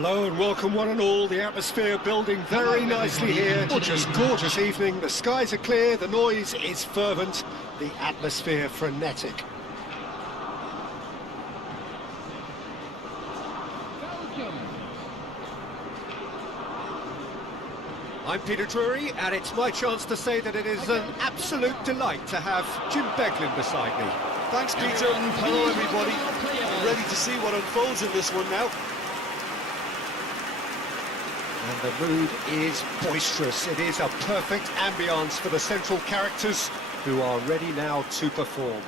Hello and welcome one and all. The atmosphere building very nicely here. Just gorgeous evening. The skies are clear, the noise is fervent, the atmosphere frenetic. Belgium. I'm Peter Drury, and it's my chance to say that it is an absolute delight to have Jim Beglin beside me. Thanks, Peter. Hello, everybody. I'm ready to see what unfolds in this one now. And the mood is boisterous. It is a perfect ambience for the central characters who are ready now to perform.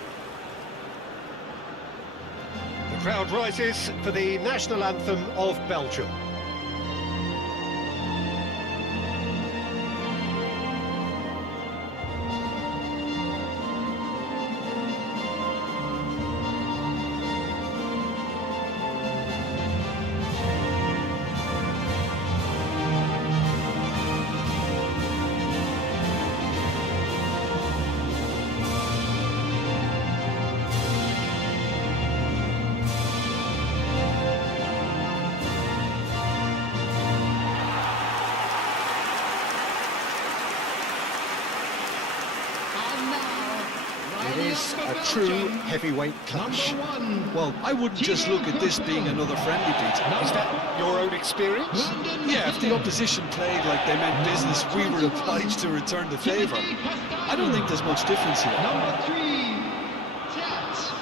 The crowd rises for the national anthem of Belgium. It is a true heavyweight clash. Well, I wouldn't just look at this being another friendly, Peter. Is that your own experience? Yeah, if the opposition played like they meant business, we were obliged to return the favour. I don't think there's much difference here. Number 3, Tet.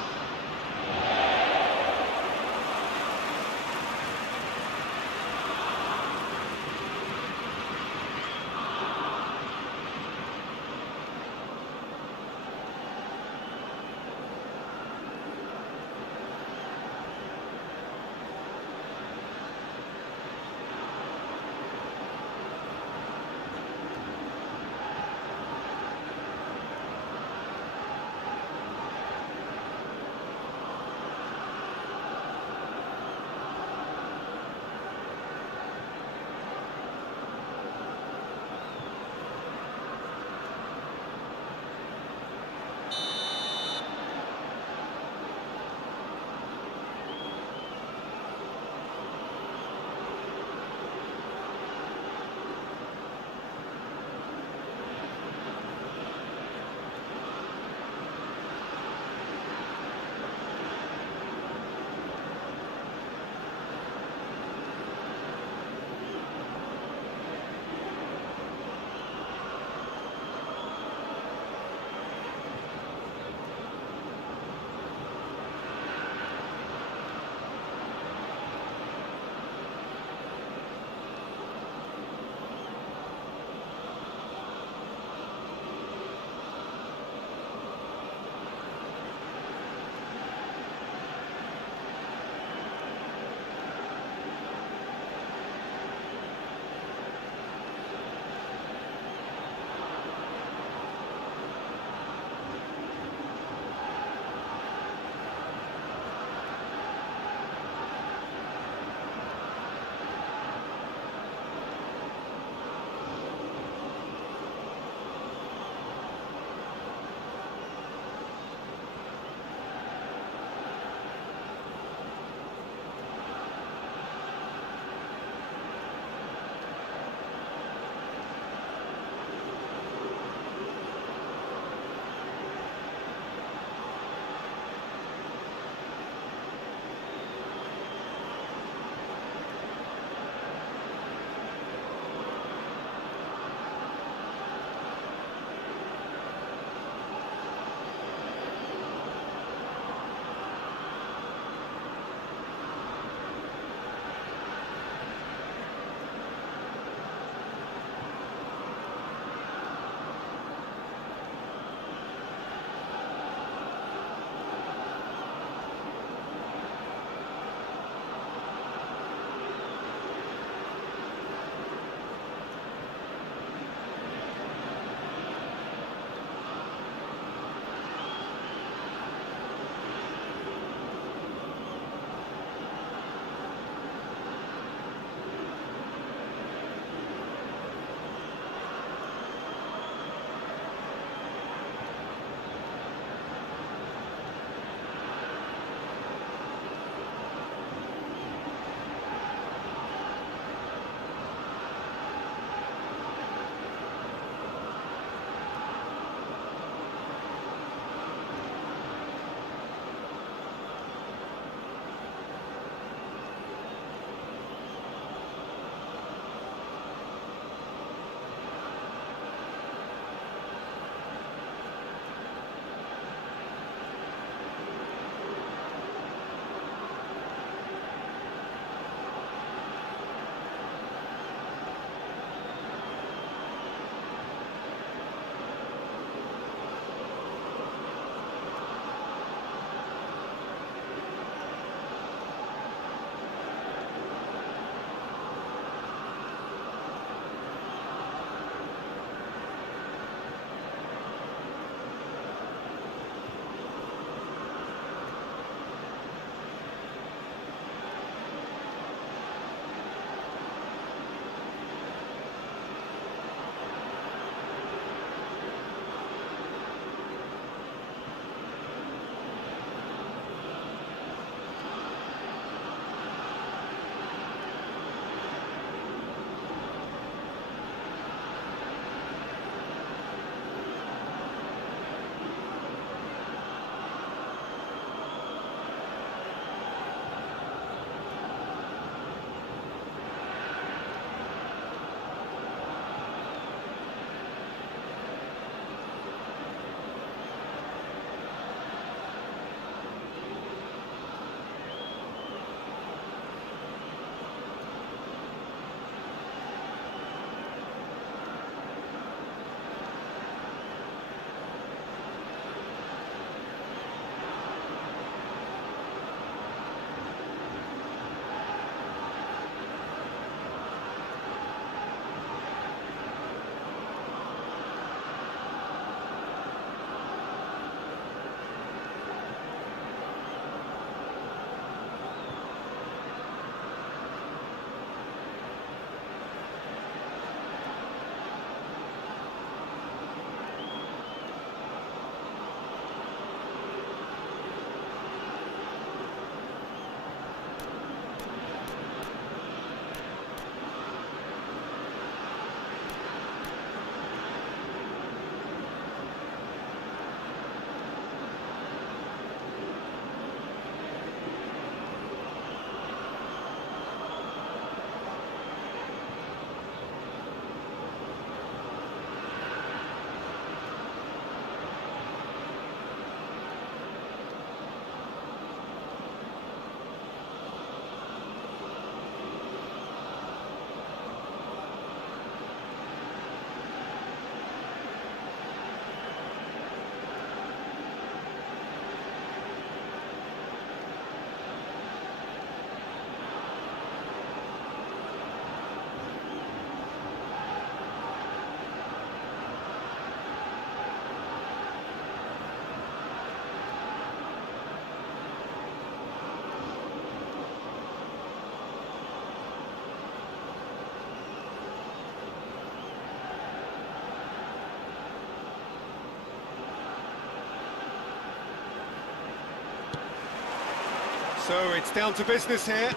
So it's down to business here.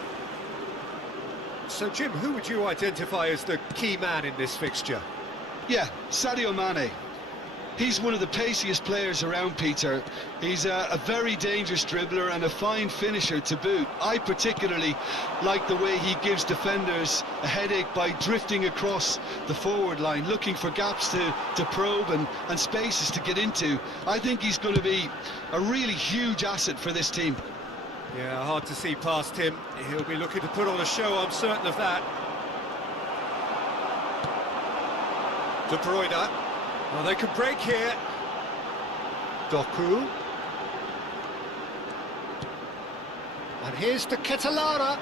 So Jim, who would you identify as the key man in this fixture? Yeah, Sadio Mane. He's one of the paciest players around, Peter. He's a very dangerous dribbler and a fine finisher to boot. I particularly like the way he gives defenders a headache by drifting across the forward line, looking for gaps to probe and spaces to get into. I think he's going to be a really huge asset for this team. Yeah, hard to see past him. He'll be looking to put on a show, I'm certain of that. De Bruyne. Well, they could break here. Doku. And here's the Ketelara.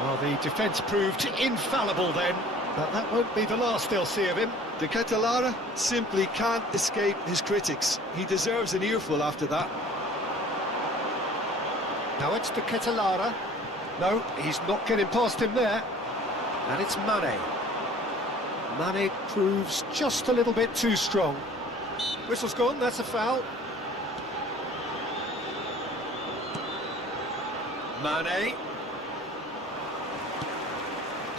Well, the defence proved infallible then, but that won't be the last they'll see of him. De Ketelara simply can't escape his critics. He deserves an earful after that. Now it's the Ketelara. No, he's not getting past him there. And it's Mane. Mane proves just a little bit too strong. Whistle's gone, that's a foul. Mane.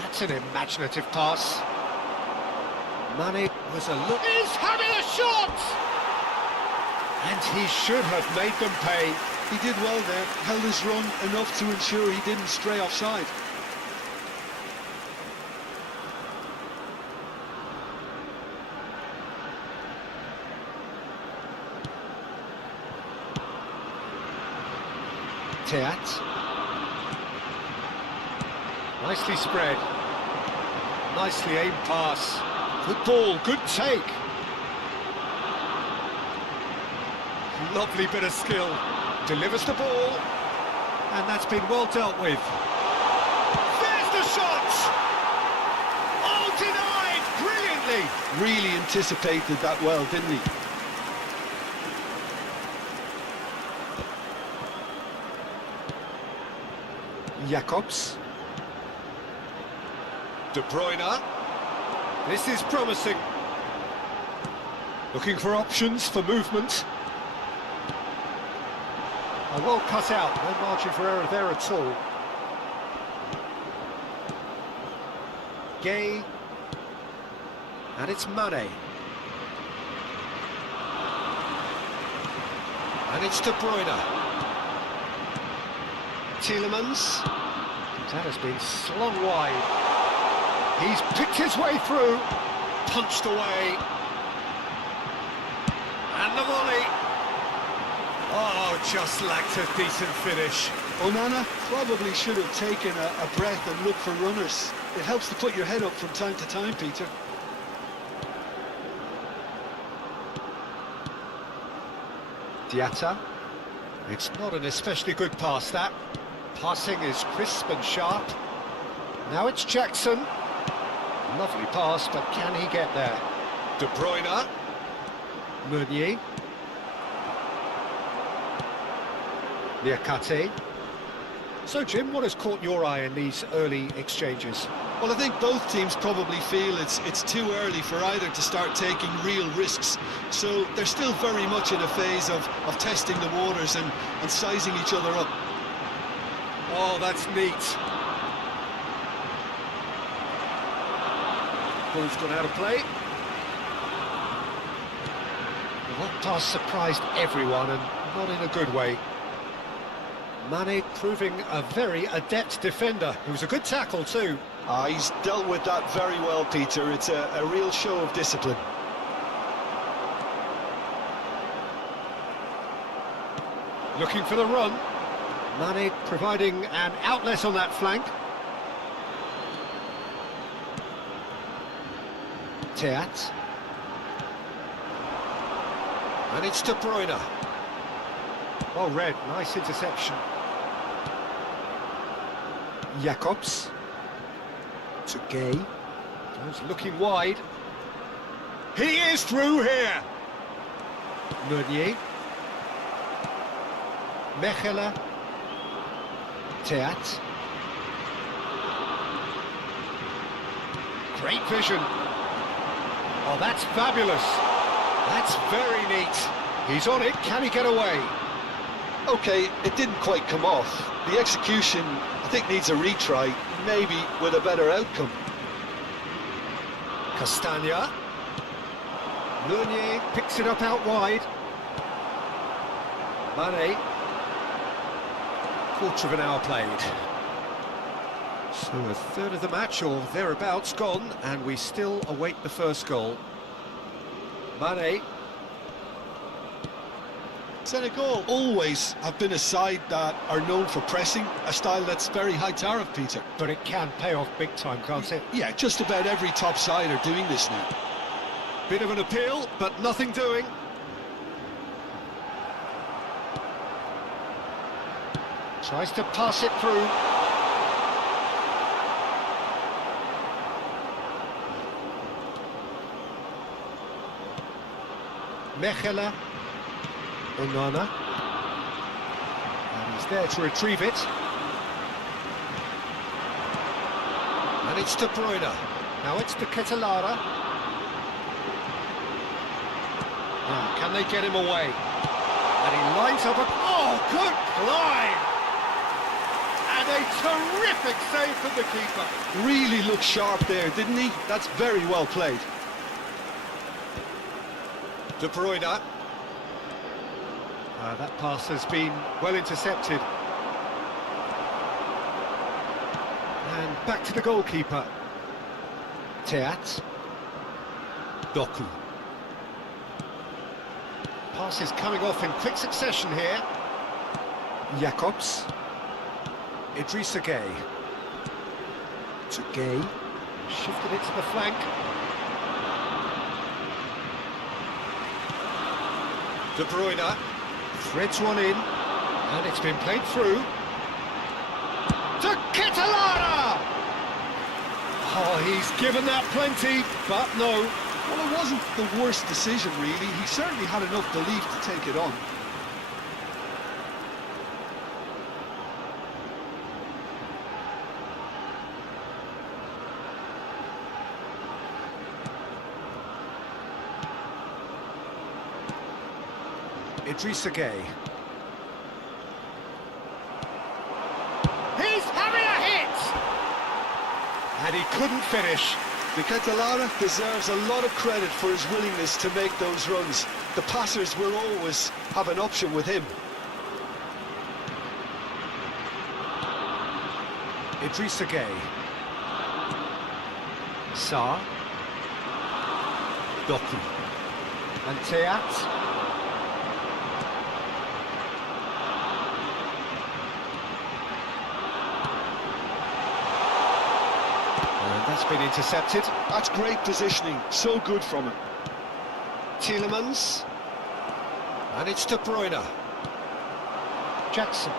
That's an imaginative pass. Mane was a look. He's having a shot! And he should have made them pay. He did well there, held his run enough to ensure he didn't stray offside. Teat. Nicely spread. Nicely aimed pass. Good ball, good take. Lovely bit of skill. Delivers the ball. And that's been well dealt with. There's the shot! Oh, denied! Brilliantly! Really anticipated that well, didn't he? Jacobs. De Bruyne. This is promising. Looking for options for movement. A well cut out, no margin for error there at all. Gay. And it's Mane. And it's De Bruyne. Tielemans. That has been slung wide. He's picked his way through. Punched away. And the volley. Oh, just lacked a decent finish. Onana probably should have taken a breath and looked for runners. It helps to put your head up from time to time, Peter. Diatta. It's not an especially good pass, that. Passing is crisp and sharp. Now it's Jackson. Lovely pass, but can he get there? De Bruyne. Meunier. Niakate. So, Jim, what has caught your eye in these early exchanges? Well, I think both teams probably feel it's too early for either to start taking real risks. So they're still very much in a phase of testing the waters and sizing each other up. Oh, that's neat. Ball's gone out of play. That pass surprised everyone, and not in a good way. Mane proving a very adept defender. It was a good tackle too. He's dealt with that very well, Peter. It's a real show of discipline. Looking for the run. Mane providing an outlet on that flank. Teat. And it's De Bruyne. Well read, nice interception. Jacobs. To Gay. He's looking wide. He is through here. Meunier. Mechelen. Teat. Great vision. Oh, that's fabulous. That's very neat. He's on it. Can he get away? Okay, it didn't quite come off. The execution, I think, needs a retry, maybe with a better outcome. Castagna. Meunier picks it up out wide. Mane. Quarter of an hour played. So a third of the match, or thereabouts, gone, and we still await the first goal. Mane. Senegal always have been a side that are known for pressing, a style that's very high tariff, Peter. But it can pay off big time, can't it? Yeah, just about every top side are doing this now. Bit of an appeal, but nothing doing. Tries to pass it through. Mechela. Onana. And he's there to retrieve it. And it's De Bruyne. Now it's De Ketelara. Now, can they get him away? And he lines up a... Oh, good climb! And a terrific save from the keeper. Really looked sharp there, didn't he? That's very well played. De Bruyne. That pass has been well intercepted. And back to the goalkeeper. Teat. Doku. Pass is coming off in quick succession here. Jacobs. Idrissa Gueye. To Gueye. Shifted it to the flank. De Bruyne. Threads one in, and it's been played through to Ketelara! Oh, he's given that plenty, but no. Well, it wasn't the worst decision, really. He certainly had enough belief to take it on. Idrissa Gueye. He's having a hit! And he couldn't finish. De Ketelara deserves a lot of credit for his willingness to make those runs. The passers will always have an option with him. Idrissa Gueye. Sarr. Doku. And Teat. That's been intercepted. That's great positioning, so good from him. Tielemans. And it's De Bruyne. Jackson.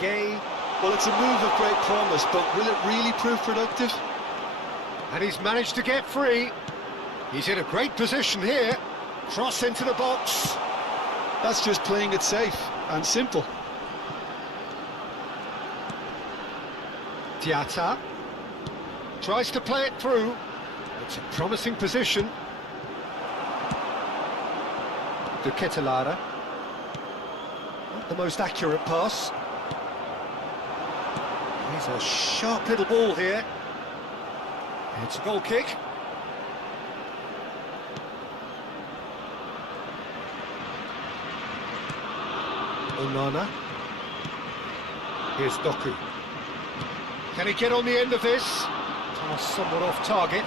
Gueye. Well, it's a move of great promise, but will it really prove productive? And he's managed to get free. He's in a great position here. Cross into the box. That's just playing it safe and simple. Diatta. Tries to play it through. It's a promising position. De Ketelara. Not the most accurate pass. He's a sharp little ball here. It's a goal kick. Onana. Here's Doku. Can he get on the end of this? Somewhat off target.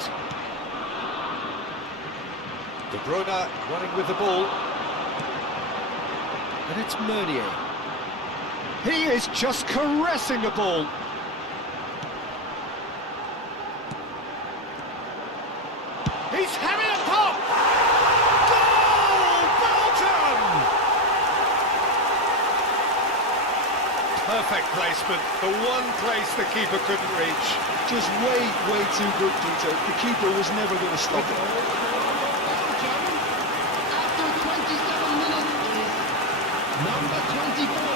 De Bruyne running with the ball. And it's Meunier. He is just caressing the ball. He's having a pop! Goal! Belgium! Perfect placement. The one place the keeper couldn't reach. Just way too good, Peter. The keeper was never going to stop it. Belgium, after 27 minutes, is number 24.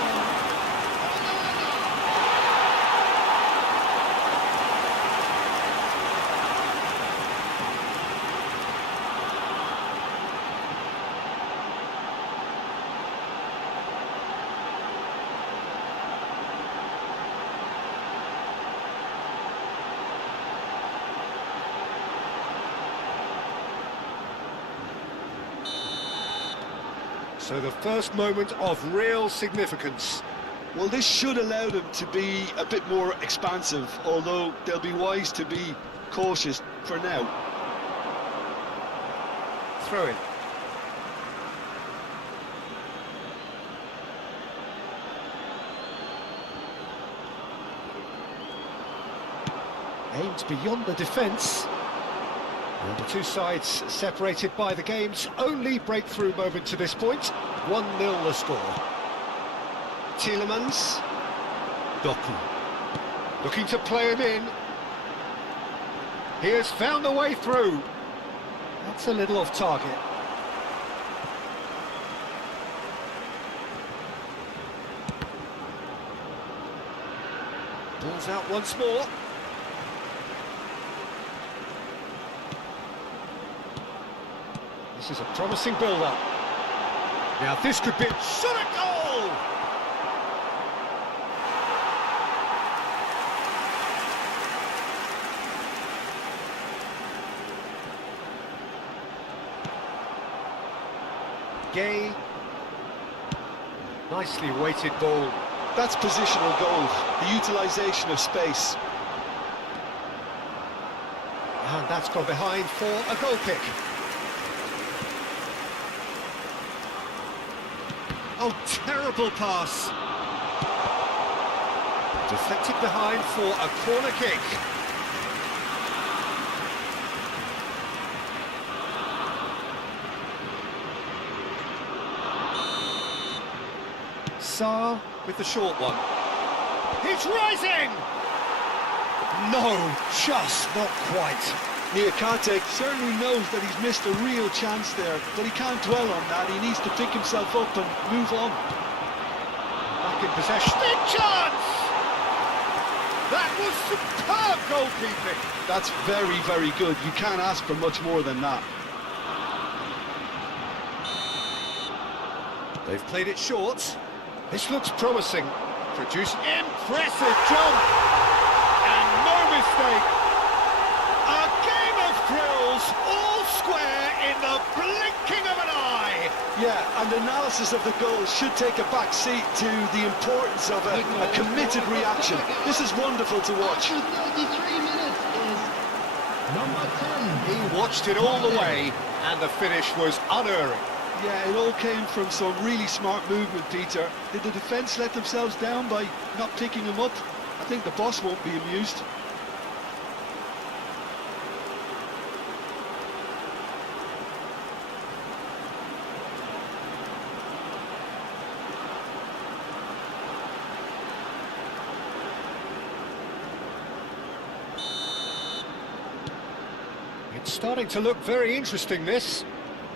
So the first moment of real significance. Well, this should allow them to be a bit more expansive, although they'll be wise to be cautious for now. Throw in. Aimed beyond the defence. And the two sides separated by the game's only breakthrough moment to this point. 1-0 the score. Tielemans. Doku. Looking to play him in. He has found a way through. That's a little off target. Ball's out once more. This is a promising build-up. Now this could be shot at goal! Gay. Nicely weighted ball. That's positional goal, the utilisation of space. And that's gone behind for a goal kick. Oh, terrible pass. Deflected behind for a corner kick. Sarr with the short one. He's rising! No, just not quite. Niakate certainly knows that he's missed a real chance there, but he can't dwell on that. He needs to pick himself up and move on. Back in possession. Big chance! That was superb goalkeeping. That's very, very good. You can't ask for much more than that. They've played it short. This looks promising. Produced impressive jump. And no mistake. A game of thrills, all square in the blinking of an eye. Yeah, and analysis of the goal should take a back seat to the importance of a committed reaction. This is wonderful to watch. After 33 minutes is number 10. He watched it all the way, and the finish was unerring. Yeah, it all came from some really smart movement, Peter. Did the defence let themselves down by not picking him up? I think the boss won't be amused. It's starting to look very interesting, this.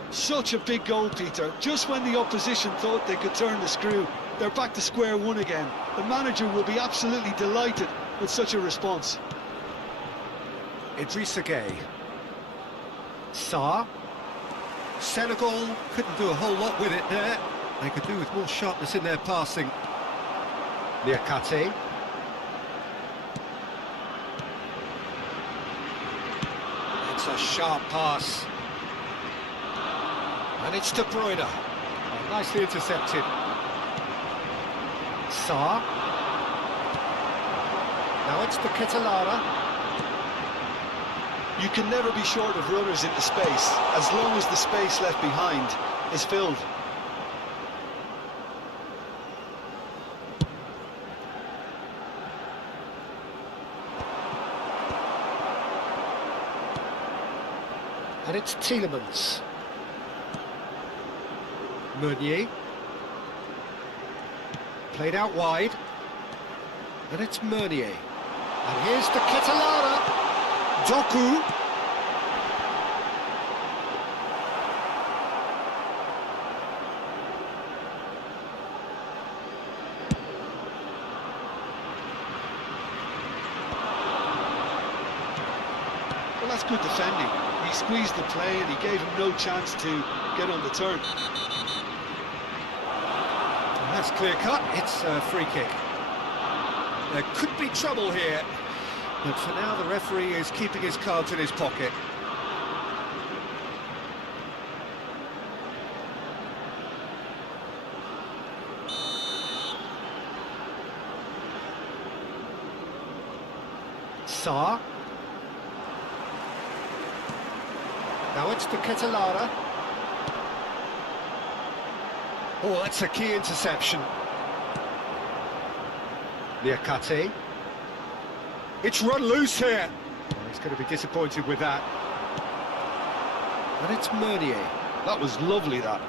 Such a big goal, Peter. Just when the opposition thought they could turn the screw, they're back to square one again. The manager will be absolutely delighted with such a response. Idrissa Gueye. Sarr. Senegal couldn't do a whole lot with it there. They could do with more sharpness in their passing. Niakate. It's a sharp pass. And it's De Bruyne. Oh, nicely intercepted. Sarr. Now it's the Ketelara. You can never be short of runners into space, as long as the space left behind is filled. And it's Tielemans. Meunier. Played out wide. And it's Meunier. And here's the Ketelara. Doku. Well, that's good defending. He squeezed the play and he gave him no chance to get on the turn. And that's clear cut. It's a free kick. There could be trouble here. But for now, the referee is keeping his cards in his pocket. Saar. Now it's to Ketelara. Oh, that's a key interception. Niakate. It's run loose here. Oh, he's going to be disappointed with that. And it's Meunier. That was lovely, that.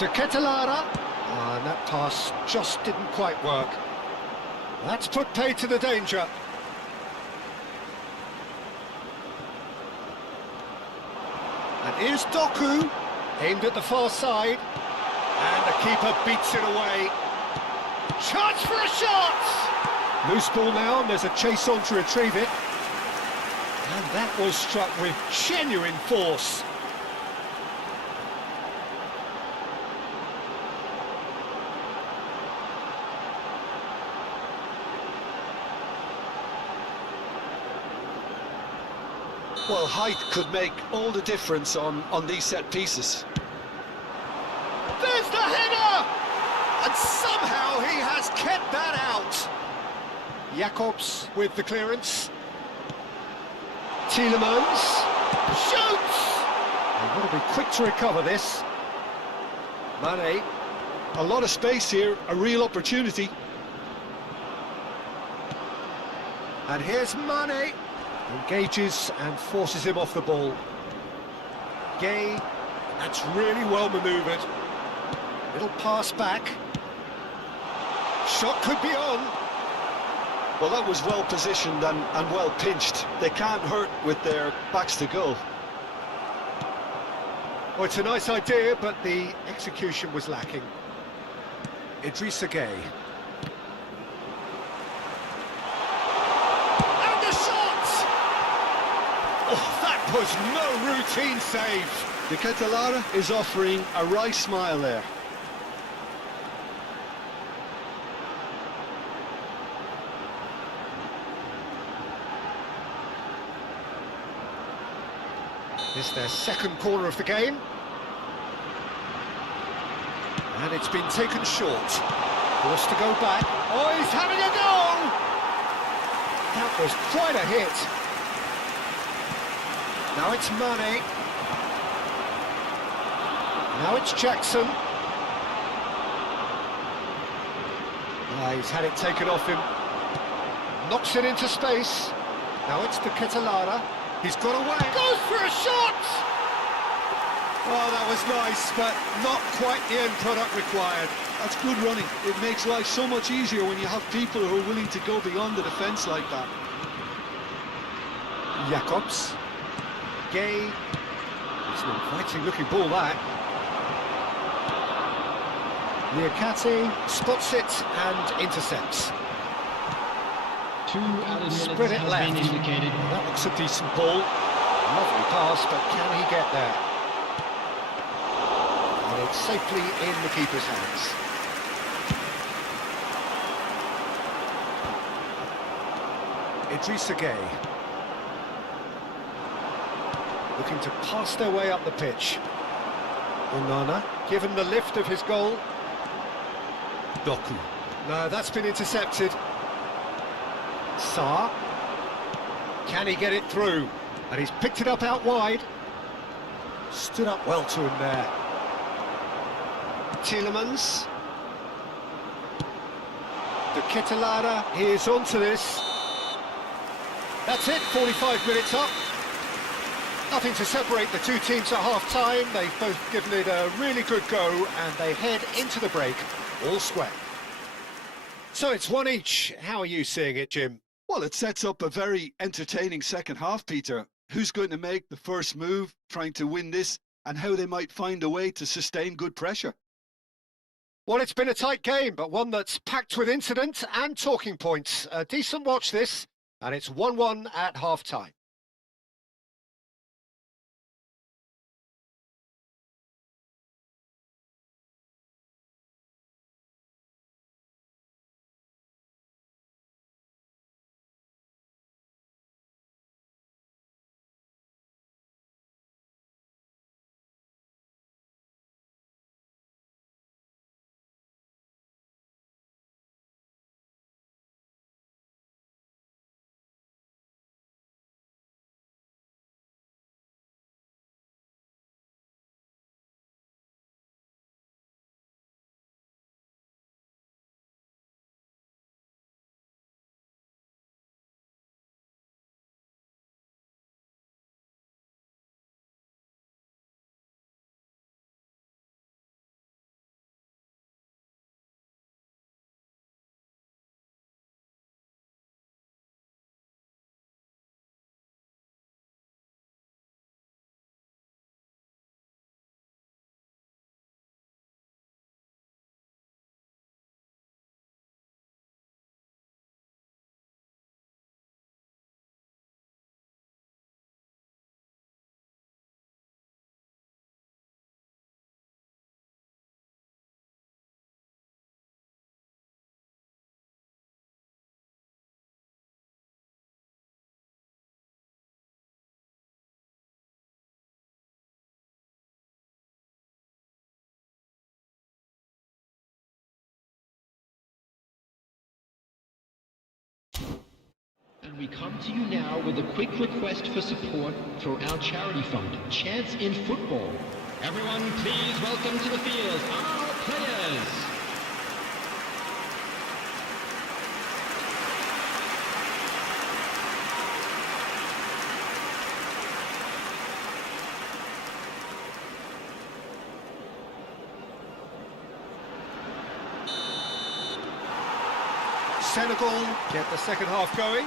To Ketelara. Oh, and that pass just didn't quite work. That's put pay to the danger. And here's Doku, aimed at the far side. And the keeper beats it away. Chance for a shot! Loose ball now, and there's a chase on to retrieve it. And that was struck with genuine force. Well, height could make all the difference on these set pieces. There's the header! And somehow he has kept that out. Jacobs with the clearance. Tielemans shoots! They've got to be quick to recover this. Mane. A lot of space here, a real opportunity. And here's Mane. Engages and forces him off the ball. Gay. That's really well manoeuvred. Little pass back. Shot could be on. Well, that was well positioned and well pinched. They can't hurt with their backs to goal. Well, it's a nice idea, but the execution was lacking. Idrissa Gueye. And the shot! Oh, that was no routine save. The Ketelara is offering a right smile there. It's their second corner of the game. And it's been taken short. Forced to go back. Oh, he's having a go! That was quite a hit. Now it's Mane. Now it's Jackson. He's had it taken off him. Knocks it into space. Now it's to Ketelara. He's got away. Goes for a shot! Oh, that was nice, but not quite the end product required. That's good running. It makes life so much easier when you have people who are willing to go beyond the defence like that. Jacobs. Gay. It's an inviting looking ball, that. Niakate spots it and intercepts. 2 added minutes Spread it have left. been indicated. That looks a decent ball. Lovely pass, but can he get there? And it's safely in the keeper's hands. Idrissa Gueye. Looking to pass their way up the pitch. Onana, given the lift of his goal. Doku. No, that's been intercepted. Saar. Can he get it through? And he's picked it up out wide. Stood up well to him there. Tielemans. The Ketelara, he is onto this. That's it, 45 minutes up. Nothing to separate the two teams at half-time. They've both given it a really good go, and they head into the break all square. So it's one each. How are you seeing it, Jim? Well, it sets up a very entertaining second half, Peter. Who's going to make the first move, trying to win this, and how they might find a way to sustain good pressure? Well, it's been a tight game, but one that's packed with incident and talking points. A decent watch this, and it's 1-1 at half-time. And we come to you now with a quick request for support for our charity fund, Chance in Football. Everyone, please welcome to the field our players. Senegal get the second half going.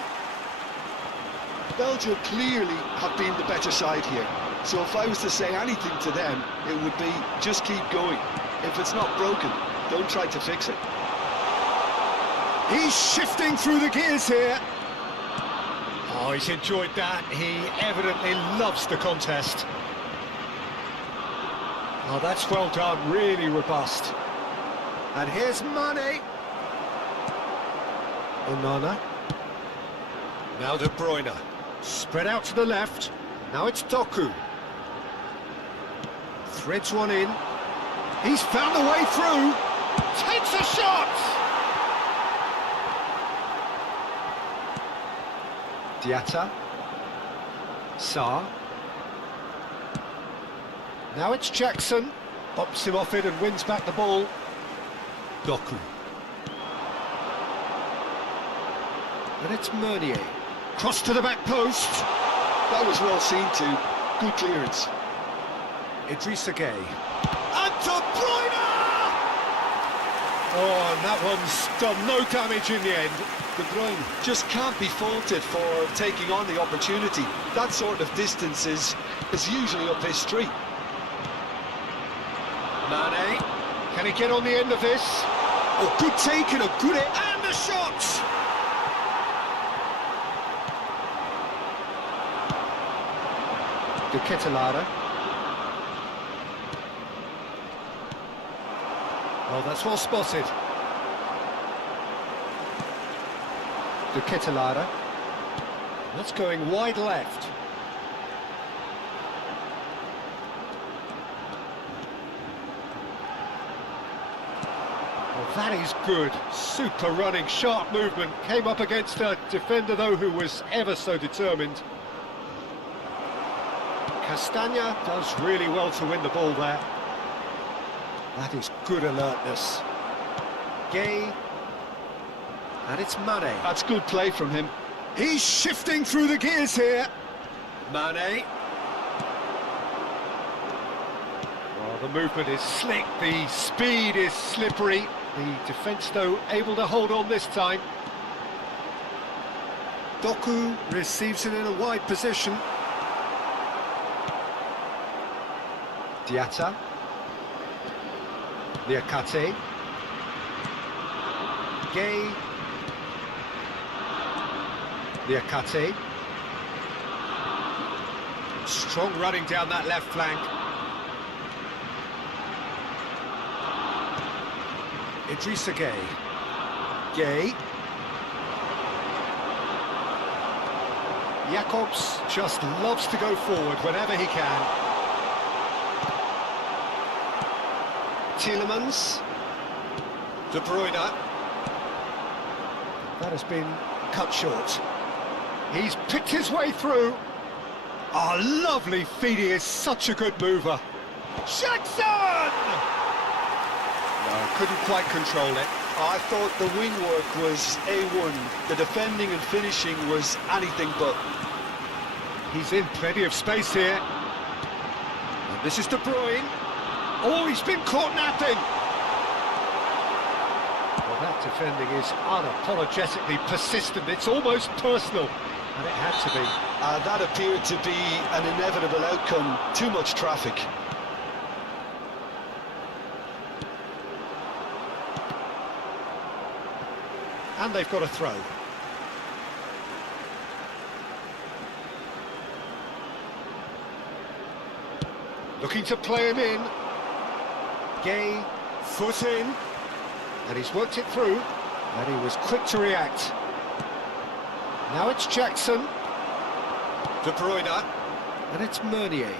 Belgium clearly have been the better side here. So if I was to say anything to them, it would be just keep going. If it's not broken, don't try to fix it. He's shifting through the gears here. Oh, he's enjoyed that. He evidently loves the contest. Oh, that's well done, really robust. And here's Mane. Onana. Now De Bruyne. Spread out to the left. Now it's Doku. Threads one in. He's found the way through. Takes a shot! Diatta. Sarr. Now it's Jackson. Bops him off it and wins back the ball. Doku. And it's Meunier. Cross to the back post. That was well seen too. Good clearance. Idrissa Gueye. And De Bruyne! Oh, and that one's done no damage in the end. De Bruyne just can't be faulted for taking on the opportunity. That sort of distance is usually up his street. Mane. Can he get on the end of this? Oh, good take and a good hit. And the shot! De Ketelaere. Oh, that's well spotted. De Ketelaere. That's going wide left. Oh, that is good. Super running, sharp movement. Came up against a defender, though, who was ever so determined. Castagna does really well to win the ball there. That is good alertness. Gueye. And it's Mane. That's good play from him. He's shifting through the gears here. Mane. Well, the movement is slick, the speed is slippery. The defence, though, able to hold on this time. Doku receives it in a wide position. Diatta. Niakate. Gueye. Niakate. Strong running down that left flank. Idrissa Gueye. Gueye. Jacobs just loves to go forward whenever he can. Tielemans. De Bruyne. That has been cut short. He's picked his way through. Oh, lovely feed. He is such a good mover. Jackson! No, couldn't quite control it. I thought the wing work was A1. The defending and finishing was anything but. He's in plenty of space here. And this is De Bruyne. Oh, he's been caught napping. Well, that defending is unapologetically persistent. It's almost personal, and it had to be. That appeared to be an inevitable outcome. Too much traffic. And they've got a throw. Looking to play him in. Gueye, foot in. And he's worked it through. And he was quick to react. Now it's Jackson. De Bruyne. And it's Meunier.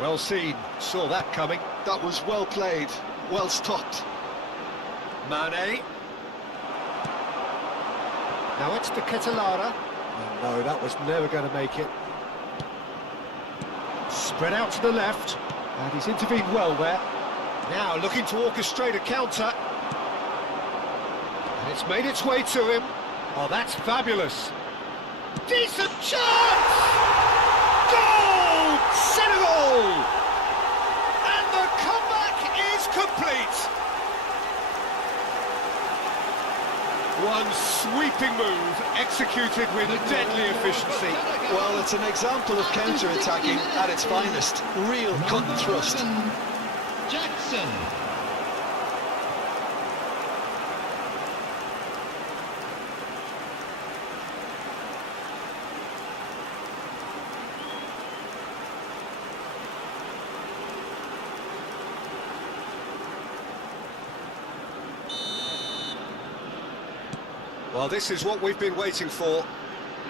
Well seen. Saw that coming. That was well played. Well stopped. Mane. Now it's the Ketelara. No, that was never going to make it. Spread out to the left, and he's intervened well there. Now looking to orchestrate a counter. And it's made its way to him. Oh, that's fabulous. Decent chance! Goal! Senegal! And the comeback is complete. One sweeping move, executed with deadly efficiency. Well, it's an example of counter-attacking at its finest. Real cut and thrust. Jackson. Well, this is what we've been waiting for.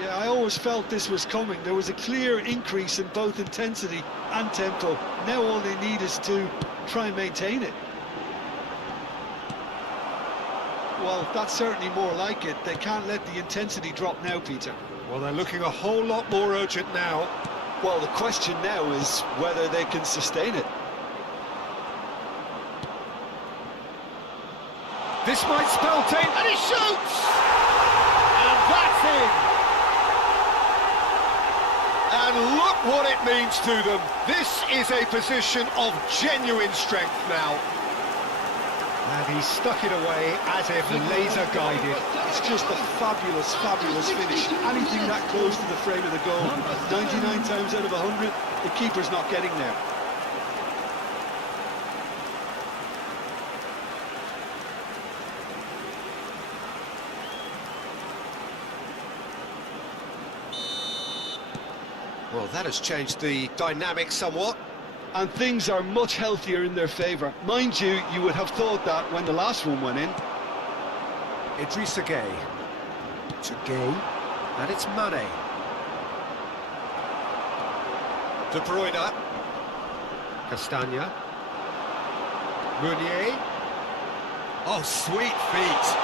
Yeah, I always felt this was coming. There was a clear increase in both intensity and tempo. Now all they need is to try and maintain it. Well, that's certainly more like it. They can't let the intensity drop now, Peter. Well, they're looking a whole lot more urgent now. Well, the question now is whether they can sustain it. This might spell danger, and he shoots! And that's in! And look what it means to them. This is a position of genuine strength now. And he stuck it away as if laser-guided. It's just a fabulous, fabulous finish. Anything that close to the frame of the goal, 99 times out of 100, the keeper's not getting there. Well, that has changed the dynamic somewhat. And things are much healthier in their favour. Mind you, you would have thought that when the last one went in. Idrissa Gueye. To Gueye. And it's Mane. De Bruyne. Castagna. Meunier. Oh, sweet feet.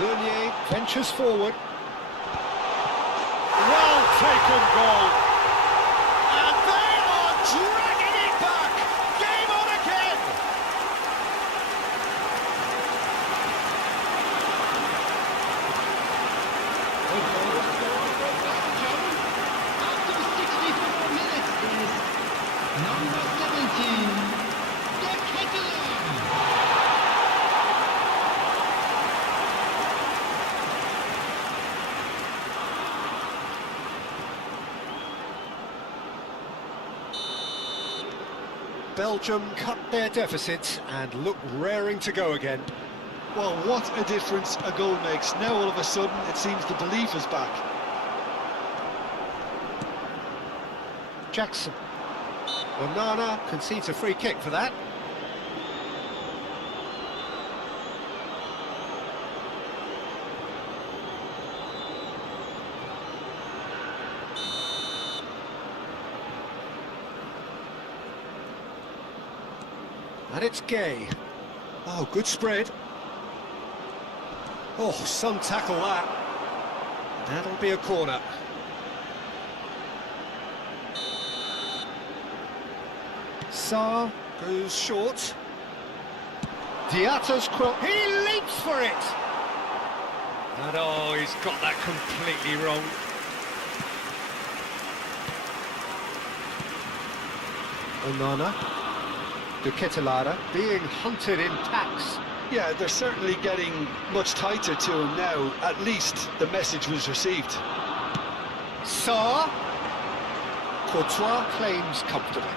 Meunier ventures forward. Well taken goal. And they are dragging it back. Game on again. After 64 minutes is number 17, the Catalan. Belgium cut their deficit and look raring to go again. Well, what a difference a goal makes. Now all of a sudden it seems the belief is back. Jackson. Onana concedes a free kick for that. And it's Gueye. Oh, good spread. Oh, some tackle that. That'll be a corner. Sarr goes short. Diatta's cross. He leaps for it. And oh, he's got that completely wrong. Onana. De Ketelara being hunted in packs. Yeah, they're certainly getting much tighter to him now. At least the message was received. Sarr. Courtois claims comfortably.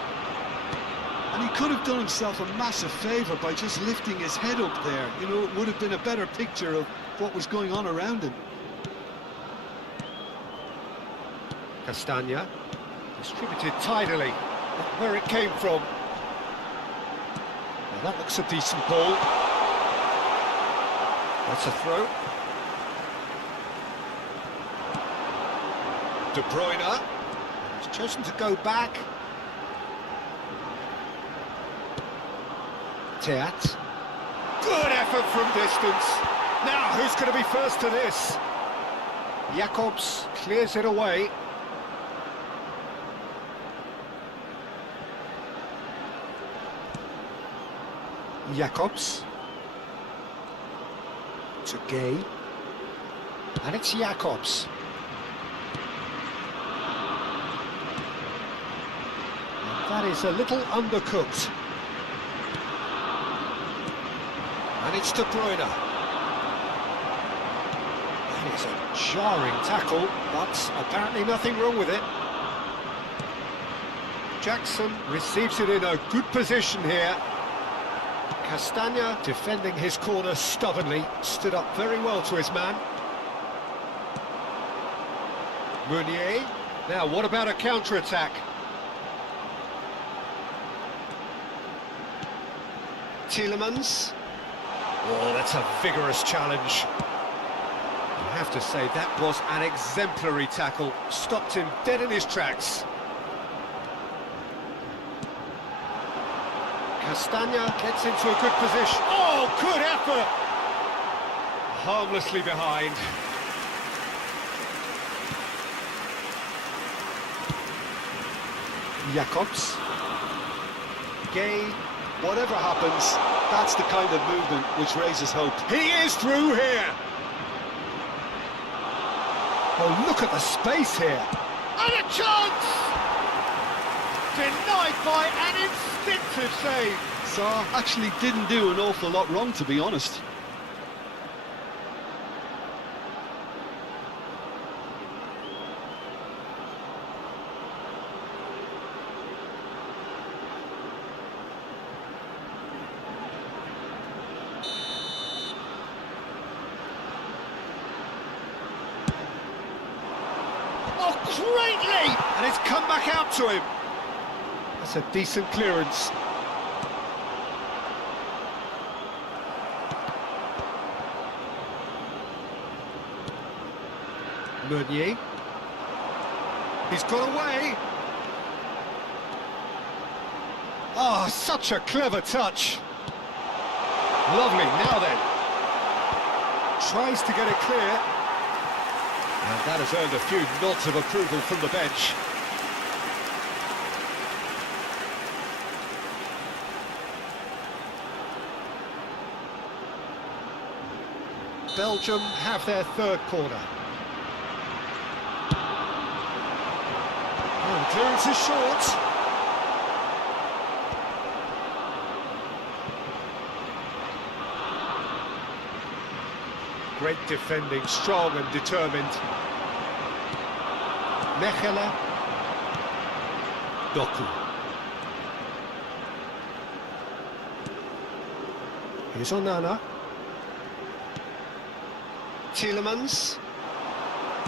And he could have done himself a massive favour by just lifting his head up there. You know, it would have been a better picture of what was going on around him. Castagna. Distributed tidily. Not where it came from. Well, that looks a decent ball. That's a throw. De Bruyne. He's chosen to go back. Teat. Good effort from distance. Now, who's going to be first to this? Jacobs clears it away. Jacobs. To Gay. And it's Jacobs. And that is a little undercooked. And it's De Bruyne. That is a jarring tackle, but apparently nothing wrong with it. Jackson receives it in a good position here. Castagna defending his corner stubbornly, stood up very well to his man. Meunier. Now, what about a counter-attack? Tielemans. Oh, that's a vigorous challenge. I have to say, that was an exemplary tackle. Stopped him dead in his tracks. Castagna gets into a good position. Oh, good effort! Harmlessly behind. Jacobs. Gay. Whatever happens, that's the kind of movement which raises hope. He is through here! Oh, look at the space here! And a chance! Denied by an instinctive save. Sarr actually didn't do an awful lot wrong, to be honest. Oh, greatly! And it's come back out to him. That's a decent clearance. Meunier. He's got away. Oh, such a clever touch. Lovely, now then. Tries to get it clear. And that has earned a few nods of approval from the bench. Belgium have their third corner. Oh, clearance is short. Great defending, strong and determined. Mechelen. Doku. Here's Onana. Tielemans.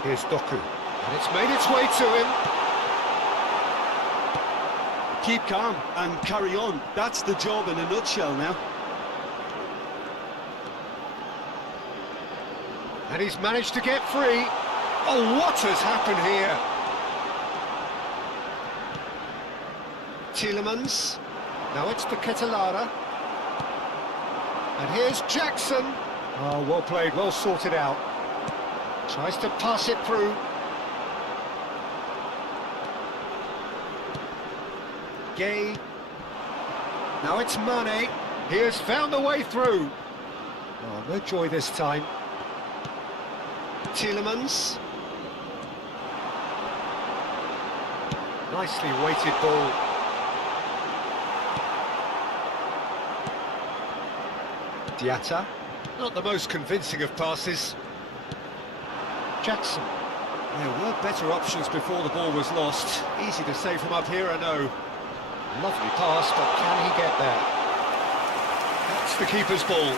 Here's Doku. And it's made its way to him. Keep calm and carry on. That's the job in a nutshell now. And he's managed to get free. Oh, what has happened here? Tielemans. Now it's the Ketelara. And here's Jackson. Oh, well played, well sorted out. Tries to pass it through. Gay. Now it's Mane. He has found a way through. Oh, no joy this time. Tielemans. Nicely weighted ball. Diatta. Not the most convincing of passes. Jackson. There were better options before the ball was lost. Easy to say from up here, I know. Lovely pass, but can he get there? That's the keeper's ball.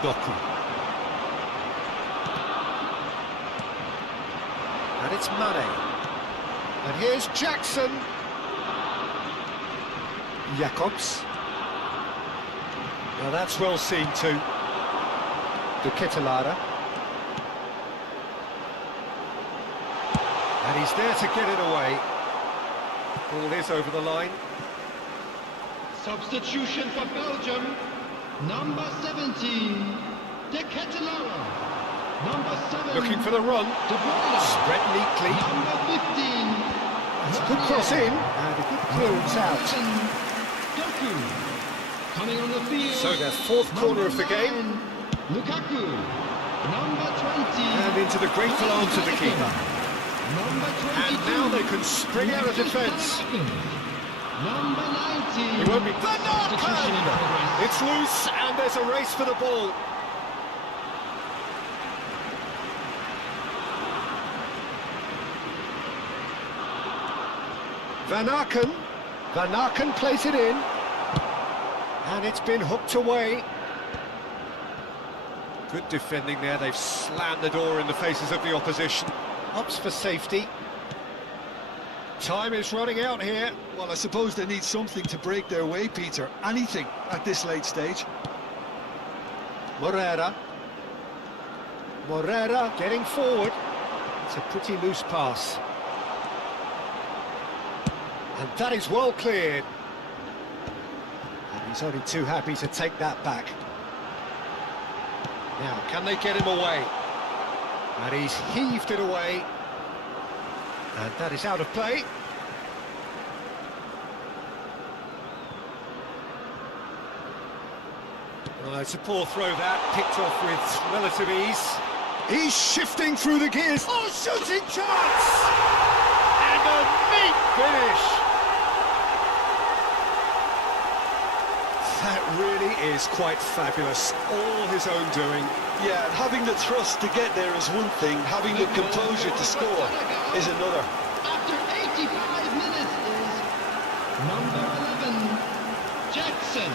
Doku. And it's Mane. And here's Jackson. Jacobs. Now that's well seen too. De Ketelara. And he's there to get it away. Ball is over the line. Substitution for Belgium. Number 17, De Ketelaere. Number 7. Looking for the run. De Bruyne. Spread neatly. Number 15. It's a good cross in. And a good clearance out. Doku. Coming on the field. So their fourth corner of the game. Lukaku. Number 20. And into the grateful arms of the keeper. Number 22. And now they can spring out of defence. Number 19. It won't be Substitution in progress. It's loose and there's a race for the ball. Van Aken plays it in. And it's been hooked away. Good defending there, they've slammed the door in the faces of the opposition. Ups for safety. Time is running out here. Well, I suppose they need something to break their way, Peter. Anything at this late stage. Morera getting forward. It's a pretty loose pass. And that is well cleared. And he's only too happy to take that back. Now, can they get him away? And he's heaved it away. And that is out of play. Well, it's a poor throw that, picked off with relative ease. He's shifting through the gears. Oh, shooting chance! And a neat finish! That really is quite fabulous. All his own doing. Yeah, and having the thrust to get there is one thing, having the composure to score is another. After 85 minutes is number 11, Jackson.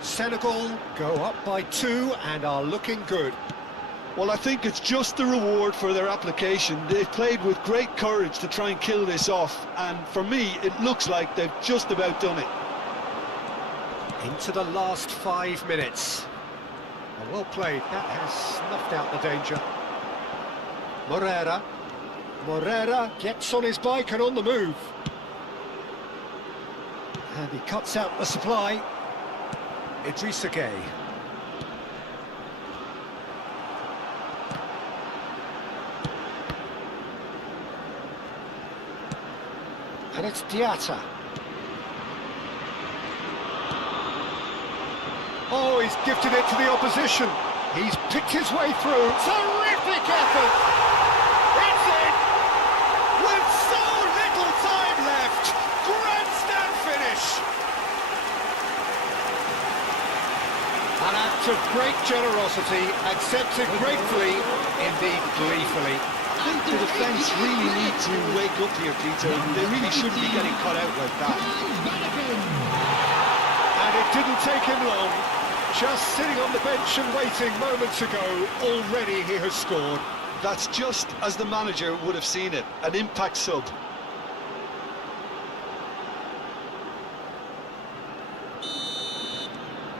Senegal go up by 2 and are looking good. Well, I think it's just the reward for their application. They've played with great courage to try and kill this off, and for me, it looks like they've just about done it. Into the last 5 minutes. Well played, that has snuffed out the danger. Morera gets on his bike and on the move. And he cuts out the supply. Idrissa Gueye. And it's Diatta. Oh, he's gifted it to the opposition. He's picked his way through. Terrific effort! It's in! With so little time left! Grandstand finish! An act of great generosity, accepted gratefully, indeed gleefully. I think the defence really need to wake up here, Peter. They really shouldn't be getting cut out like that. And it didn't take him long. Just sitting on the bench and waiting moments ago, already he has scored. That's just as the manager would have seen it, an impact sub.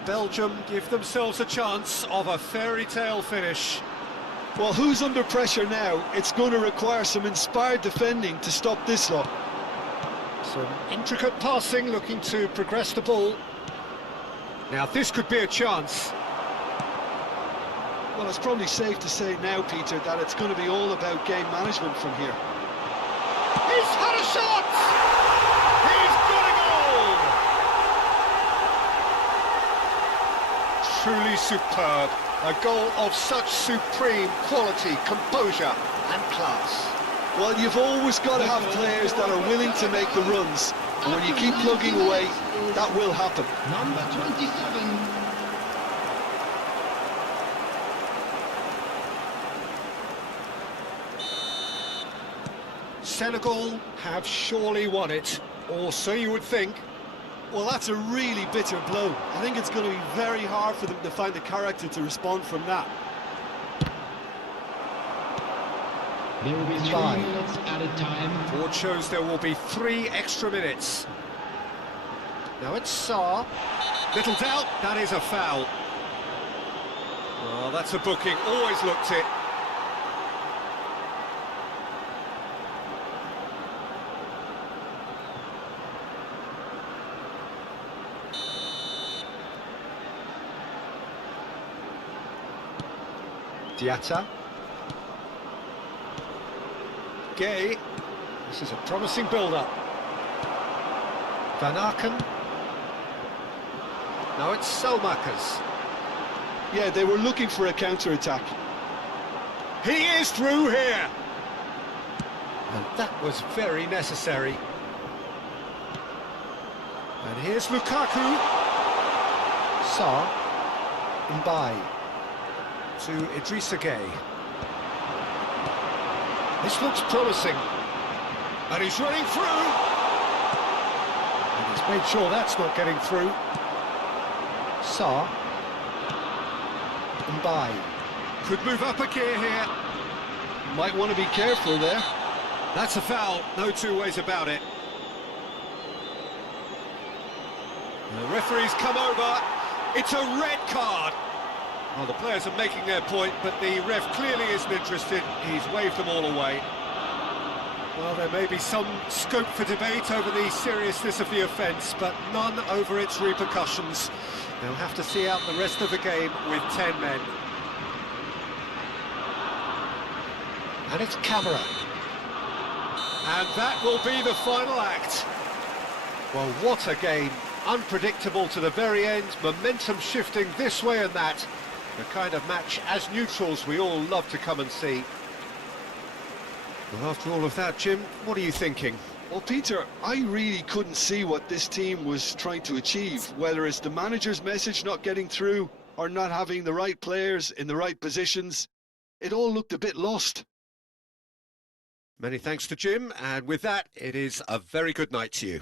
Belgium give themselves a chance of a fairy tale finish. Well, who's under pressure now? It's going to require some inspired defending to stop this lot. Some intricate passing, looking to progress the ball. Now this could be a chance. Well, it's probably safe to say now, Peter, that it's going to be all about game management from here. He's had a shot! He's got a goal! Truly superb. A goal of such supreme quality, composure and class. Well, you've always got to have players that are willing to make the runs. And when you keep plugging away, that will happen. Number 27. Senegal have surely won it, or so you would think. Well, that's a really bitter blow. I think it's going to be very hard for them to find the character to respond from that. There will be 3 minutes added time. Board shows there will be 3 extra minutes. Now it's Sarr. Little doubt, that is a foul. Well, that's a booking, always looked it. Diatta. Gay. This is a promising build-up. Van Aken. Now it's Selmakers. Yeah, they were looking for a counter-attack. He is through here! And that was very necessary. And here's Lukaku. Sarr. Mbai. To Idrissa Gueye. This looks promising. And he's running through. And he's made sure that's not getting through. Sarr. Mbai. Could move up a gear here. Might want to be careful there. That's a foul, no two ways about it. The referee's come over. It's a red card. Well, the players are making their point, but the ref clearly isn't interested. He's waved them all away. Well, there may be some scope for debate over the seriousness of the offence, but none over its repercussions. They'll have to see out the rest of the game with 10 men. And it's Camera. And that will be the final act. Well, what a game. Unpredictable to the very end, momentum shifting this way and that. The kind of match, as neutrals, we all love to come and see. Well, after all of that, Jim, what are you thinking? Well, Peter, I really couldn't see what this team was trying to achieve, whether it's the manager's message not getting through or not having the right players in the right positions. It all looked a bit lost. Many thanks to Jim, and with that, it is a very good night to you.